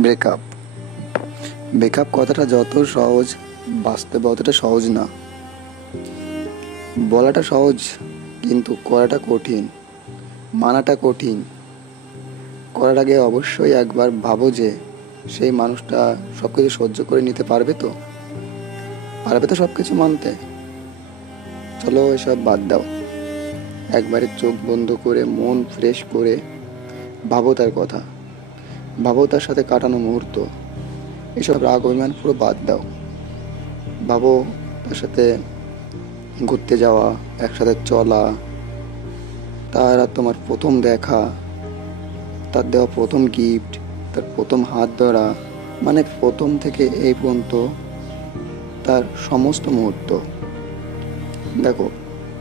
Breakup breakup কথাটা যত সহজ, বাস্তবে অতটা সহজ না। বলাটা সহজ কিন্তু করাটা কঠিন, মানাটা কঠিন। করার আগে অবশ্যই একবার ভাবো যে সেই মানুষটা সব কিছু সহ্য করে নিতে পারবে তো সব কিছু মানতে। চলো এসব বাদ দাও, একবারে চোখ বন্ধ করে মন ফ্রেশ করে ভাবো তার কথা, ভাবো তার সাথে কাটানো মুহূর্ত। এসব রাগ অভিমান পুরো বাদ দাও। ভাবো তার সাথে ঘুরতে যাওয়া, একসাথে চলা, তার আর তোমার প্রথম দেখা, তার দেওয়া প্রথম গিফট, তার প্রথম হাত ধরা, মানে প্রথম থেকে এই পর্যন্ত তার সমস্ত মুহূর্ত। দেখো,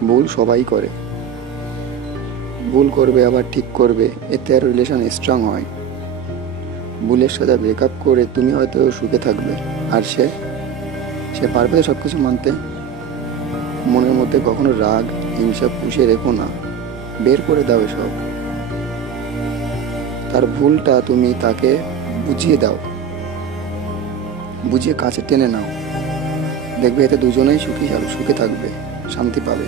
ভুল সবাই করে, ভুল করবে আবার ঠিক করবে, এতে আর রিলেশন স্ট্রং হয়। ভুলের সাথে ব্রেকআপ করে তুমি হয়তো সুখে থাকবে, আর সে পারবে সব কিছু মানতে। মনের মধ্যে কখনো রাগ হিংসা পুষে রেখো না, বের করে দাও এসব। তার ভুলটা তুমি তাকে বুঝিয়ে দাও, বুঝিয়ে কাছে টেনে নাও। দেখবে এতে দুজনেই সুখে থাকবে, শান্তি পাবে।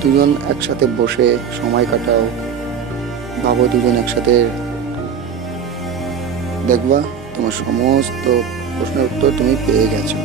দুজন একসাথে বসে সময় কাটাও, ভাবো দুজন একসাথে, দেখবা তোমার সমস্ত প্রশ্নের উত্তর তুমি পেয়ে গেছো।